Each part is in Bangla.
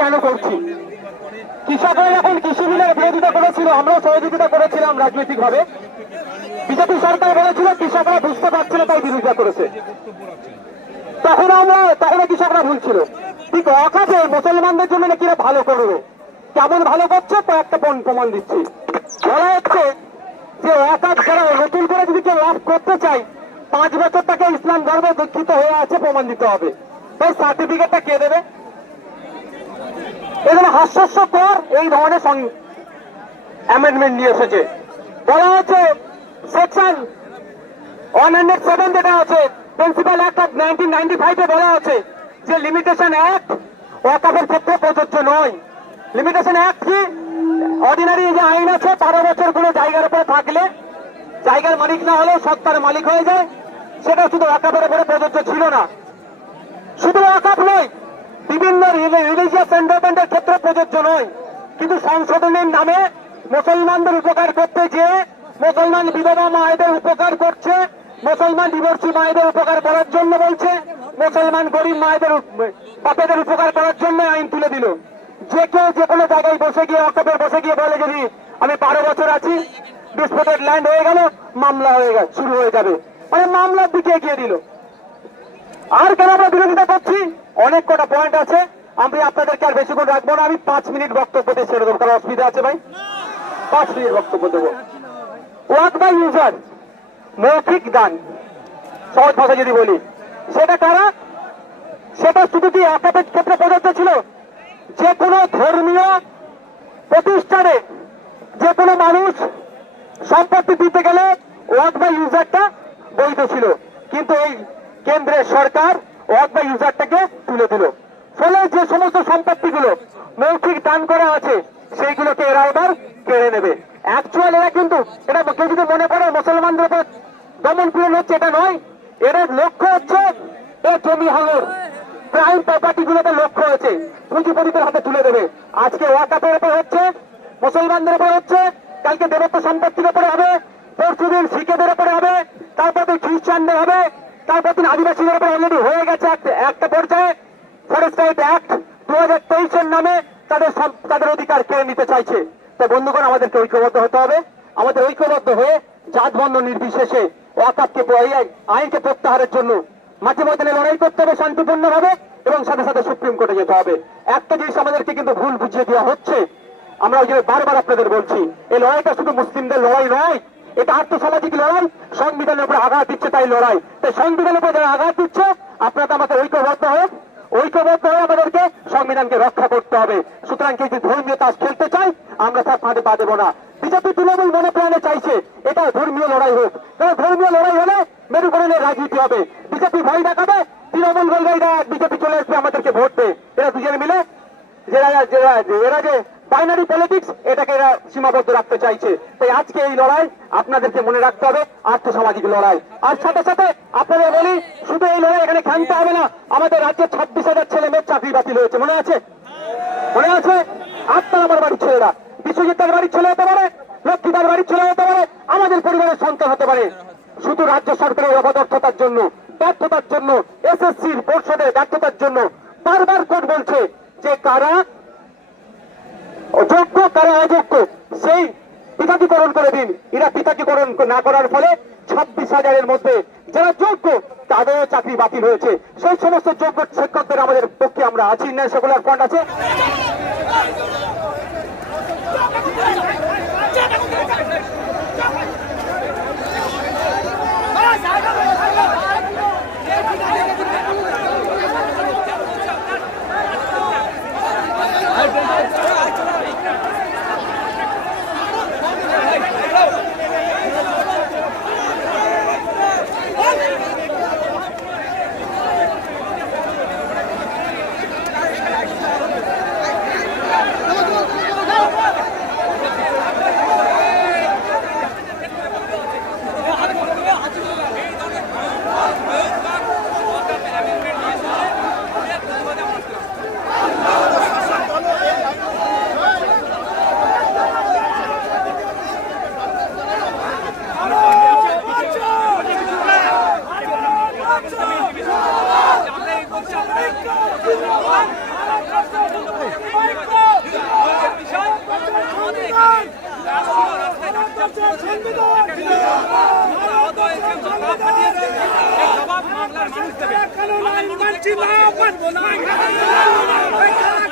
কেন করছি? কৃষকরা যখন কৃষি বিলের বিরোধিতা করেছিল, আমরাও সহযোগিতা করেছিলাম রাজনৈতিক ভাবে বিজেপি সরকার বলেছিল, কৃষকরা বুঝতে পারছে না, তাই বিরোধিতা করেছে। তখন আমরা, তখন কৃষকরা ভুল ছিল। ঠিক অকাপে মুসলমানদের জন্য নাকি ভালো করবে? কেমন ভালো করছে? কয়েকটা পণ- প্রমাণ দিচ্ছি। বলা হচ্ছে যে অকাপ যারা নতুন করে যদি কেউ লাভ করতে চাই পাঁচ বছর তাকে ইসলাম ধর্মে দীক্ষিত হয়ে আছে, প্রমাণ দিতে হবে। তাই সার্টিফিকেটটা কে দেবে? এগুলো হাস্যস্যকর এই ধরনের অ্যামেন্ডমেন্ট নিয়ে এসেছে। বলা হচ্ছে সেকশন ওয়ান হান্ড্রেড সেভেন যেটা আছে principal act of nineteen ninety ফাইভে বলা আছে যে লিমিটেশন অ্যাক্ট ওয়াকাফের ক্ষেত্রে প্রযোজ্য নয়। লিমিটেশন অ্যাক্ট কি? অর্ডিনারি যে আইন আছে, বারো বছর কোনো জায়গার উপরে থাকলে, জায়গার মালিক না হলেও সত্তার মালিক হয়ে যায়। সেটা শুধু ওয়াকাফের উপরে প্রযোজ্য ছিল না। শুধু ওয়াকাফ নয় বিভিন্ন রিলিজিয়াস এন্ডারমেন্টের ক্ষেত্রে প্রযোজ্য নয়। কিন্তু সংশোধনের নামে মুসলমানদের উপকার করতে গিয়ে মুসলমান বিধবা মায়েদের উপকার করছে, মুসলমান ডিভোর্সি মায়েদের উপকার করার জন্য বলছে, মুসলমান গরিব মায়েদের বাপেদের উপকার করার জন্য আইন তুলে দিল। যে কেউ যে কোনো জায়গায় বসে গিয়ে অকাপের বসে গিয়ে বলে যদি আমি বারো বছর আছি ডিসপুটেড ল্যান্ড হয়ে গেল, মামলা হয়ে গেল, শুরু হয়ে যাবে। মানে মামলার দিকে এগিয়ে দিল। আর কেন আমরা বিরোধিতা করছি? অনেক কটা পয়েন্ট আছে। আমি আপনাদেরকে আর বেশিক্ষণ রাখব না। আমি পাঁচ মিনিট বক্তব্য দিয়ে ছেড়ে দেবো, কারণ অসুবিধা আছে ভাই। পাঁচ মিনিট বক্তব্য দেবো। ওয়াক বাই ইউজার মৌখিক দান সহজ ভাষা যদি বলি। সেটা কারা? সেটা শুধু কি একাধিক ক্ষেত্রে প্রযোজ্য ছিল? যে কোনো ধর্মীয় প্রতিষ্ঠানে যে কোনো মানুষ সম্পত্তি দিতে গেলে ওয়াক বাই ইউজারটা বৈধ ছিল। কিন্তু এই কেন্দ্রের সরকার ওয়াক বাই ইউজারটাকে তুলে দিল। ফলে যে সমস্ত সম্পত্তিগুলো মৌখিক দান করা আছে, সেইগুলোকে এরা এবার কেড়ে নেবে। অ্যাকচুয়াল এরা কিন্তু, এটা কেউ যদি মনে করে মুসলমানদের উপর দমন পীড়ন হচ্ছে, এটা নয়। এর লক্ষ্য হচ্ছে, এ জমি হাঙর প্রাইম প্রপার্টি গুলোতে লক্ষ্য হয়েছে পুঁজিপতিদের হাতে তুলে দেবে। আজকে ওয়াকাপের উপর হচ্ছে, মুসলমানদের উপর হচ্ছে, কালকে দেবত্ব সম্পত্তির উপরে হবে পরশু দিন শিখেদের উপরে হবে, তারপর খ্রিস্টানদের হবে। তারপর দিন আদিবাসীদের উপরে অলরেডি হয়ে গেছে একটা- পর্যায়ে। ফরেস্ট রাইট অ্যাক্ট দু হাজার নামে তাদের তাদের অধিকার কেড়ে নিতে চাইছে? তো বন্ধুগণ, আমাদেরকে ঐক্যবদ্ধ হতে হবে। আমাদের ঐক্যবদ্ধ হয়ে জাত বর্ণ নির্বিশেষে ওয়াকাপকে আইনকে প্রত্যাহারের জন্য মাঠে ময়দানে লড়াই করতে হবে শান্তিপূর্ণ ভাবে এবং সাথে সাথে সুপ্রিম কোর্টে যেতে হবে। একটা জিনিস আমাদেরকে কিন্তু ভুল বুঝিয়ে দেওয়া হচ্ছে। আমরা ওই বারবার আপনাদের বলছি, এই লড়াইটা শুধু মুসলিমদের লড়াই নয় এটা আর্থসামাজিক লড়াই, সংবিধানের উপরে আঘাত দিচ্ছে তাই লড়াই। তাই সংবিধানের উপরে যারা আঘাত দিচ্ছে, আপনারা তো আমাদের ঐক্যবদ্ধ হয়ে ঐক্যবদ্ধ হয়ে আমাদেরকে সংবিধানকে রক্ষা করতে হবে। সুতরাং কেউ যদি ধর্মীয় তাস খেলতে চাই আমরা তার ফাঁদে পা দেবো না। বিজেপি তৃণমূল মনে প্রাণে চাইছে, এটা ধর্মীয় লড়াই হোক। কারণ ধর্মীয় লড়াই হলে মেরুকরণের রাজনীতি হবে। বিজেপি ভয় দেখাবে, তৃণমূল বলবে বিজেপি চলে আসবে আমাদেরকে ভোট দে। এরা দুজনে মিলে যারা- এরা যে বাইনারি পলিটিক্স এটাকে এরা সীমাবদ্ধ রাখতে চাইছে। তাই আজকে এই লড়াই আপনাদেরকে মনে রাখতে হবে, আর্থসামাজিক লড়াই। আর সাথে সাথে আপনাদের বলি, শুধু এই লড়াই এখানে খেলতে হবে না, আমাদের রাজ্যে ছাব্বিশ হাজার ছেলে মেয়ের চাকরি বাতিল হয়েছে। মনে আছে? মনে আছে? আপনার আমার বাড়ির ছেলেরা। বিশ্বজিৎ তার বাড়ির ছেলে হতে পারে লক্ষ্মী তার বাড়ির ছেলে হতে পারে, আমাদের পরিবারের সন্তান হতে পারে। শুধু রাজ্য সরকারের অপদর্থতার জন্য, ব্যর্থতার জন্য এসএসসির পরিষদের ব্যর্থতার জন্য বারবার কোর্ট বলছে যে কারা যোগ্য কারা অযোগ্য, সেই পৃথকীকরণ করে দিন এরা পৃথকীকরণ না করার ফলে ছাব্বিশ হাজারের মধ্যে যারা যোগ্য তাদেরও চাকরি বাতিল হয়েছে সেই সমস্ত যোগ্য শিক্ষকদের আমাদের পক্ষে আমরা আছি না সেগুলার ফন্ড আছে Thank you. Thank you.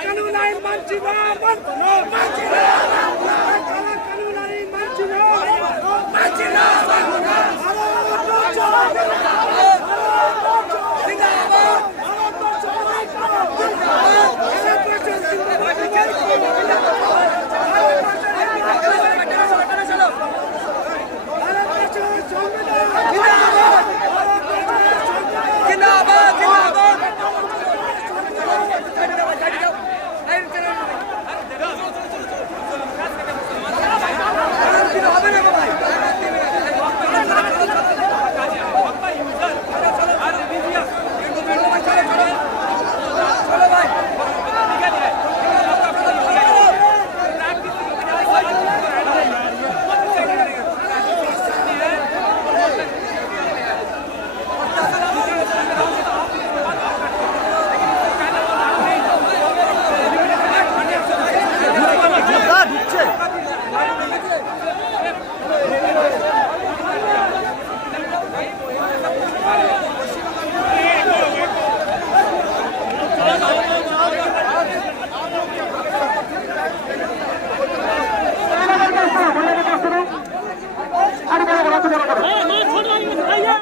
কানুন আইন মানছি না মানছি না